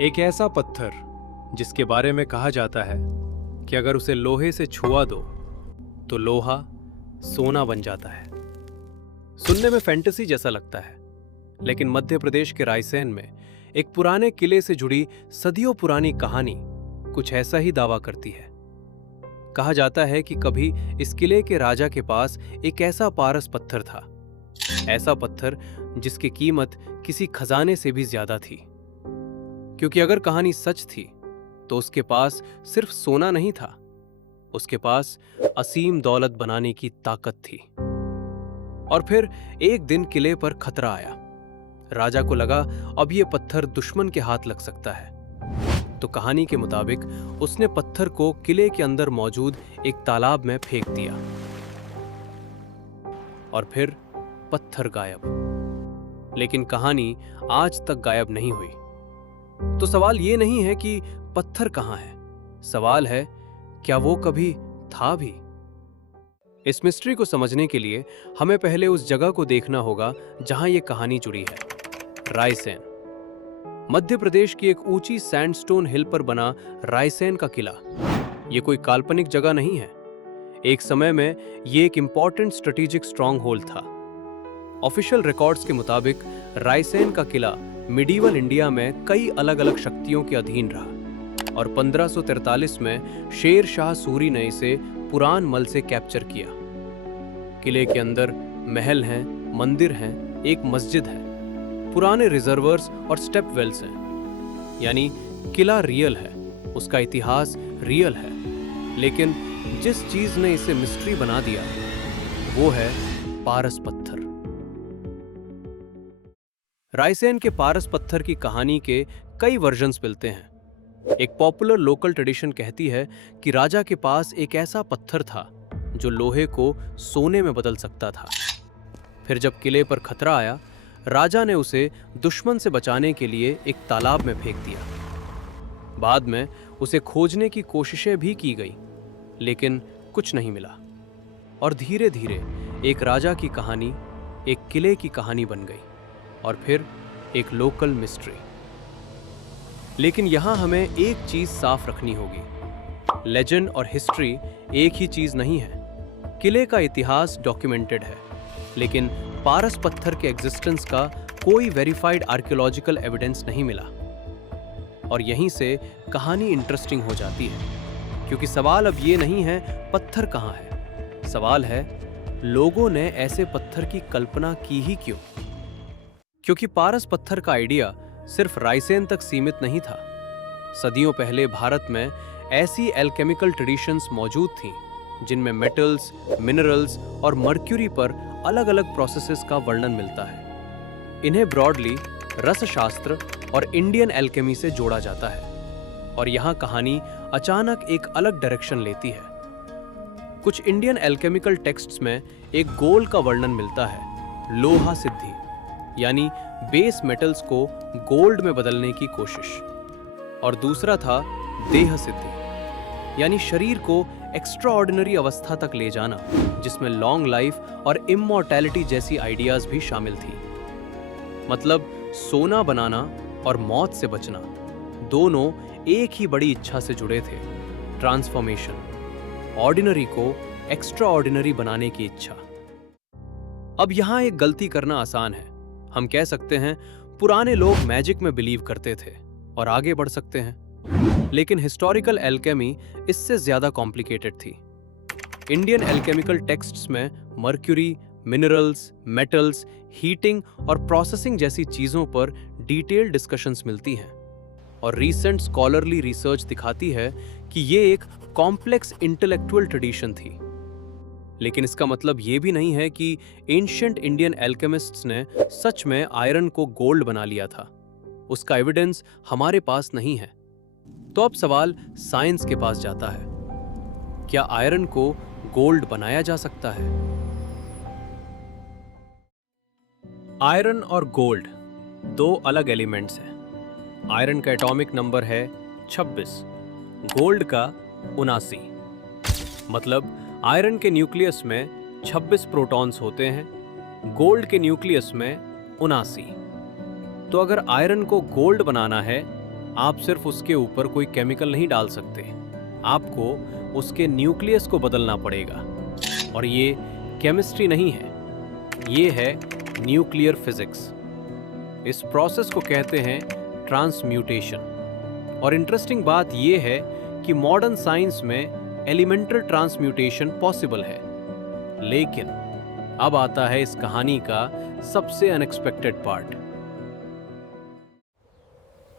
एक ऐसा पत्थर जिसके बारे में कहा जाता है कि अगर उसे लोहे से छुआ दो तो लोहा सोना बन जाता है। सुनने में फैंटेसी जैसा लगता है, लेकिन मध्य प्रदेश के रायसेन में एक पुराने किले से जुड़ी सदियों पुरानी कहानी कुछ ऐसा ही दावा करती है। कहा जाता है कि कभी इस किले के राजा के पास एक ऐसा पारस पत्थर था, ऐसा पत्थर जिसकी कीमत किसी खजाने से भी ज्यादा थी। क्योंकि अगर कहानी सच थी तो उसके पास सिर्फ सोना नहीं था, उसके पास असीम दौलत बनाने की ताकत थी। और फिर एक दिन किले पर खतरा आया। राजा को लगा अब यह पत्थर दुश्मन के हाथ लग सकता है, तो कहानी के मुताबिक उसने पत्थर को किले के अंदर मौजूद एक तालाब में फेंक दिया। और फिर पत्थर गायब। लेकिन कहानी आज तक गायब नहीं हुई। तो सवाल यह नहीं है कि पत्थर कहां है, सवाल है क्या वो कभी था भी। इस मिस्ट्री को समझने के लिए हमें पहले उस जगह को देखना होगा जहां यह कहानी जुड़ी है। रायसेन मध्य प्रदेश की एक ऊंची सैंडस्टोन हिल पर बना रायसेन का किला। यह कोई काल्पनिक जगह नहीं है। एक समय में यह एक इंपॉर्टेंट स्ट्रेटेजिक स्ट्रॉन्ग होल्ड था। ऑफिशियल रिकॉर्ड्स के मुताबिक रायसेन का किला मिडीवल इंडिया में कई अलग अलग शक्तियों के अधीन रहा और 1543 में शेर शाह सूरी ने इसे पुरान मल से कैप्चर किया। किले के अंदर महल हैं, मंदिर हैं, एक मस्जिद है, पुराने रिजर्वर्स और स्टेप वेल्स हैं। यानी किला रियल है, उसका इतिहास रियल है। लेकिन जिस चीज ने इसे मिस्ट्री बना दिया वो है पारस पत्थर। रायसेन के पारस पत्थर की कहानी के कई वर्जन्स मिलते हैं। एक पॉपुलर लोकल ट्रेडिशन कहती है कि राजा के पास एक ऐसा पत्थर था जो लोहे को सोने में बदल सकता था। फिर जब किले पर खतरा आया, राजा ने उसे दुश्मन से बचाने के लिए एक तालाब में फेंक दिया। बाद में उसे खोजने की कोशिशें भी की गई, लेकिन कुछ नहीं मिला। और धीरे धीरे एक राजा की कहानी एक किले की कहानी बन गई और फिर एक लोकल मिस्ट्री। लेकिन यहां हमें एक चीज साफ रखनी होगी, लेजेंड और हिस्ट्री एक ही चीज नहीं है। किले का इतिहास डॉक्यूमेंटेड है, लेकिन पारस पत्थर के एग्जिस्टेंस का कोई वेरीफाइड आर्कियोलॉजिकल एविडेंस नहीं मिला। और यहीं से कहानी इंटरेस्टिंग हो जाती है, क्योंकि सवाल अब ये नहीं है पत्थर कहां है, सवाल है लोगों ने ऐसे पत्थर की कल्पना की ही क्यों। क्योंकि पारस पत्थर का आइडिया सिर्फ रायसेन तक सीमित नहीं था। सदियों पहले भारत में ऐसी एल्केमिकल ट्रेडिशंस मौजूद थीं जिनमें मेटल्स, मिनरल्स और मर्क्यूरी पर अलग अलग प्रोसेसेस का वर्णन मिलता है। इन्हें ब्रॉडली रसशास्त्र और इंडियन एल्केमी से जोड़ा जाता है। और यहाँ कहानी अचानक एक अलग डायरेक्शन लेती है। कुछ इंडियन एल्केमिकल टेक्स्ट्स में एक गोल का वर्णन मिलता है, लोहा सिद्धि, यानी बेस मेटल्स को गोल्ड में बदलने की कोशिश। और दूसरा था देह सिद्धि, यानी शरीर को एक्स्ट्राऑर्डिनरी अवस्था तक ले जाना, जिसमें लॉन्ग लाइफ और इमॉर्टैलिटी जैसी आइडियाज भी शामिल थी। मतलब सोना बनाना और मौत से बचना दोनों एक ही बड़ी इच्छा से जुड़े थे, ट्रांसफॉर्मेशन, ऑर्डिनरी को एक्स्ट्राऑर्डिनरी बनाने की इच्छा। अब यहां एक गलती करना आसान है। हम कह सकते हैं पुराने लोग मैजिक में बिलीव करते थे और आगे बढ़ सकते हैं, लेकिन हिस्टोरिकल एल्केमी इससे ज्यादा कॉम्प्लिकेटेड थी। इंडियन एल्केमिकल टेक्स्ट्स में मर्क्यूरी, मिनरल्स, मेटल्स, हीटिंग और प्रोसेसिंग जैसी चीजों पर डिटेल्ड डिस्कशंस मिलती हैं। और रीसेंट स्कॉलरली रिसर्च दिखाती है कि ये एक कॉम्प्लेक्स इंटेलेक्चुअल ट्रेडिशन थी। लेकिन इसका मतलब ये भी नहीं है कि एंशिएंट इंडियन एल्केमिस्ट्स ने सच में आयरन को गोल्ड बना लिया था। उसका एविडेंस हमारे पास नहीं है। तो अब सवाल साइंस के पास जाता है, क्या आयरन को गोल्ड बनाया जा सकता है? आयरन और गोल्ड दो अलग एलिमेंट्स हैं। आयरन का एटॉमिक नंबर है 26, गोल्ड का 79। मतलब आयरन के न्यूक्लियस में 26 प्रोटॉन्स होते हैं, गोल्ड के न्यूक्लियस में 79। तो अगर आयरन को गोल्ड बनाना है आप सिर्फ उसके ऊपर कोई केमिकल नहीं डाल सकते, आपको उसके न्यूक्लियस को बदलना पड़ेगा। और ये केमिस्ट्री नहीं है, ये है न्यूक्लियर फिजिक्स। इस प्रोसेस को कहते हैं ट्रांसम्यूटेशन। और इंटरेस्टिंग बात यह है कि मॉडर्न साइंस में एलिमेंटल ट्रांसम्यूटेशन पॉसिबल है। लेकिन अब आता है इस कहानी का सबसे अनएक्सपेक्टेड पार्ट।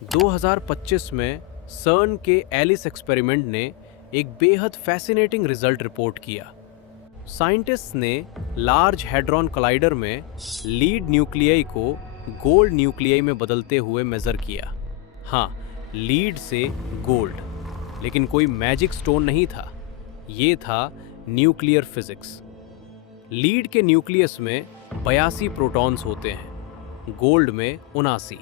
2025 में सर्न के एलिस एक्सपेरिमेंट ने एक बेहद फैसिनेटिंग रिजल्ट रिपोर्ट किया। साइंटिस्ट्स ने लार्ज हैड्रॉन कोलाइडर में लीड न्यूक्लियाई को गोल्ड न्यूक्लियाई में बदलते हुए मेजर किया। हाँ, लीड से गोल्ड, लेकिन कोई मैजिक स्टोन नहीं था, ये था न्यूक्लियर फिजिक्स। लीड के न्यूक्लियस में 82 प्रोटॉन्स होते हैं, गोल्ड में 79।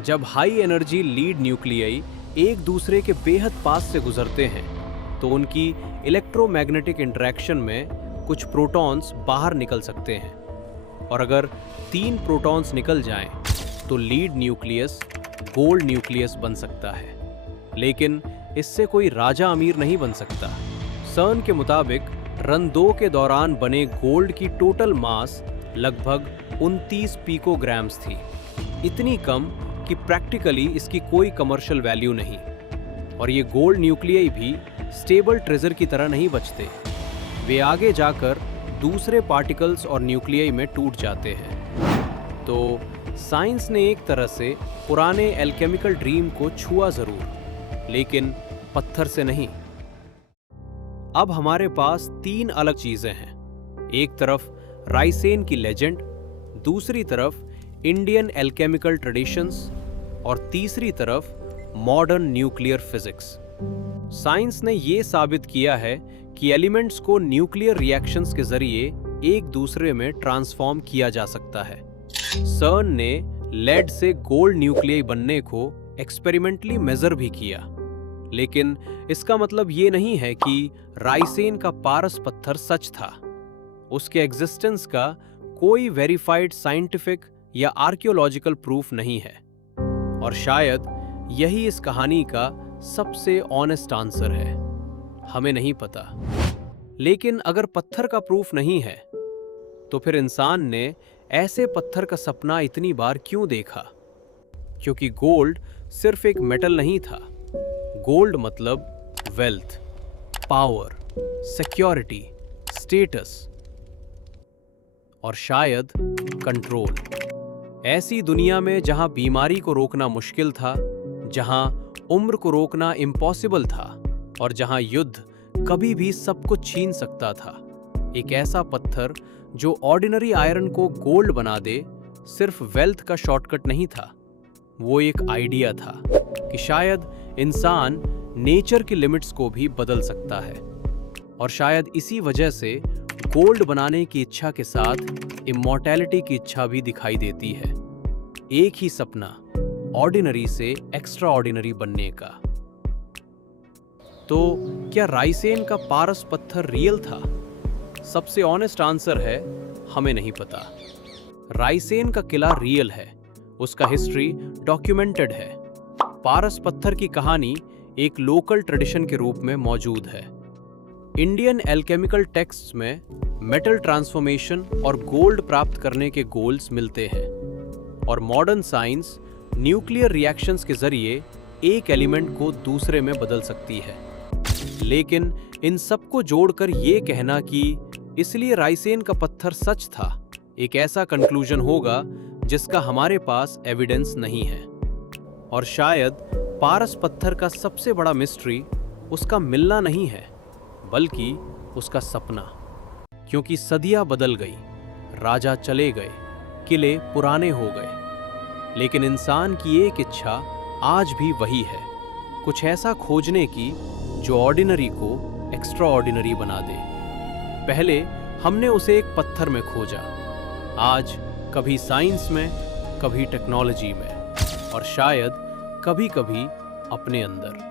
जब हाई एनर्जी लीड न्यूक्लियाई एक दूसरे के बेहद पास से गुजरते हैं तो उनकी इलेक्ट्रोमैग्नेटिक इंटरेक्शन में कुछ प्रोटॉन्स बाहर निकल सकते हैं। और अगर 3 प्रोटॉन्स निकल जाएं तो लीड न्यूक्लियस गोल्ड न्यूक्लियस बन सकता है। लेकिन इससे कोई राजा अमीर नहीं बन सकता। सर्न के मुताबिक रन 2 के दौरान बने गोल्ड की टोटल मास लगभग 29 पिकोग्राम्स थी, इतनी कम कि प्रैक्टिकली इसकी कोई कमर्शियल वैल्यू नहीं। और ये गोल्ड न्यूक्लियाई भी स्टेबल ट्रेजर की तरह नहीं बचते, वे आगे जाकर दूसरे पार्टिकल्स और न्यूक्लियाई में टूट जाते हैं। तो साइंस ने एक तरह से पुराने एल्केमिकल ड्रीम को छुआ जरूर, लेकिन पत्थर से नहीं। अब हमारे पास 3 अलग चीजें हैं। एक तरफ राइसेन की लेजेंड, दूसरी तरफ इंडियन एल्केमिकल ट्रेडिशंस और तीसरी तरफ मॉडर्न न्यूक्लियर फिजिक्स। साइंस ने यह साबित किया है कि एलिमेंट्स को न्यूक्लियर रिएक्शंस के जरिए एक दूसरे में ट्रांसफॉर्म किया जा सकता है। सर्न ने लेड से गोल्ड न्यूक्लियाई बनने को एक्सपेरिमेंटली मेजर भी किया, लेकिन इसका मतलब ये नहीं है कि राइसेन का पारस पत्थर सच था। उसके एग्जिस्टेंस का कोई वेरीफाइड साइंटिफिक या आर्कियोलॉजिकल प्रूफ नहीं है। और शायद यही इस कहानी का सबसे ऑनेस्ट आंसर है, हमें नहीं पता। लेकिन अगर पत्थर का प्रूफ नहीं है तो फिर इंसान ने ऐसे पत्थर का सपना इतनी बार क्यों देखा? क्योंकि गोल्ड सिर्फ एक मेटल नहीं था। गोल्ड मतलब वेल्थ, पावर, सिक्योरिटी, स्टेटस और शायद कंट्रोल। ऐसी दुनिया में जहां बीमारी को रोकना मुश्किल था, जहां उम्र को रोकना इम्पॉसिबल था और जहां युद्ध कभी भी सब कुछ छीन सकता था, एक ऐसा पत्थर जो ऑर्डिनरी आयरन को गोल्ड बना दे सिर्फ वेल्थ का शॉर्टकट नहीं था, वो एक आइडिया था कि शायद इंसान नेचर की लिमिट्स को भी बदल सकता है। और शायद इसी वजह से गोल्ड बनाने की इच्छा के साथ इमॉर्टैलिटी की इच्छा भी दिखाई देती है। एक ही सपना, ऑर्डिनरी से एक्स्ट्रा ऑर्डिनरी बनने का। तो क्या राइसेन का पारस पत्थर रियल था? सबसे ऑनेस्ट आंसर है, हमें नहीं पता। राइसेन का किला रियल है, उसका हिस्ट्री डॉक्यूमेंटेड है। पारस पत्थर की कहानी एक लोकल ट्रेडिशन के रूप में मौजूद है। इंडियन एल्केमिकल टेक्स्ट्स में मेटल ट्रांसफॉर्मेशन और गोल्ड प्राप्त करने के गोल्स मिलते हैं। और मॉडर्न साइंस न्यूक्लियर रिएक्शंस के जरिए एक एलिमेंट को दूसरे में बदल सकती है। लेकिन इन सबको जोड़कर ये कहना कि इसलिए राइसेन का पत्थर सच था, एक ऐसा कंक्लूजन होगा जिसका हमारे पास एविडेंस नहीं है। और शायद पारस पत्थर का सबसे बड़ा मिस्ट्री उसका मिलना नहीं है, बल्कि उसका सपना। क्योंकि सदियां बदल गई, राजा चले गए, किले पुराने हो गए, लेकिन इंसान की एक इच्छा आज भी वही है, कुछ ऐसा खोजने की जो ऑर्डिनरी को एक्स्ट्रा ऑर्डिनरी बना दे। पहले हमने उसे एक पत्थर में खोजा, आज कभी साइंस में, कभी टेक्नोलॉजी में, और शायद कभी कभी अपने अंदर।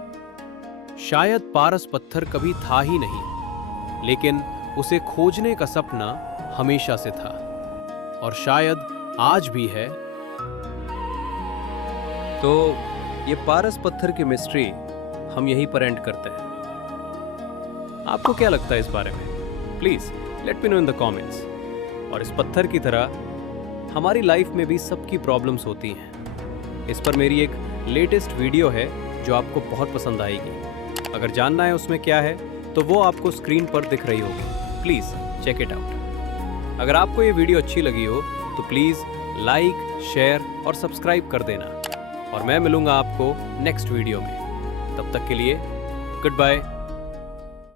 शायद पारस पत्थर कभी था ही नहीं, लेकिन उसे खोजने का सपना हमेशा से था, और शायद आज भी है। तो ये पारस पत्थर की मिस्ट्री हम यहीं पर एंड करते हैं। आपको क्या लगता है इस बारे में? Please let me know in the comments. और इस पत्थर की तरह हमारी लाइफ में भी सबकी प्रॉब्लम्स होती हैं। इस पर मेरी एक लेटेस्ट वीडियो है जो आपको बहुत पसंद आएगी। अगर जानना है उसमें क्या है तो वो आपको स्क्रीन पर दिख रही होगी। Please check it out. अगर आपको ये वीडियो अच्छी लगी हो तो प्लीज लाइक, शेयर और सब्सक्राइब कर देना। और मैं मिलूंगा आपको नेक्स्ट वीडियो में। तब तक के लिए गुड बाय।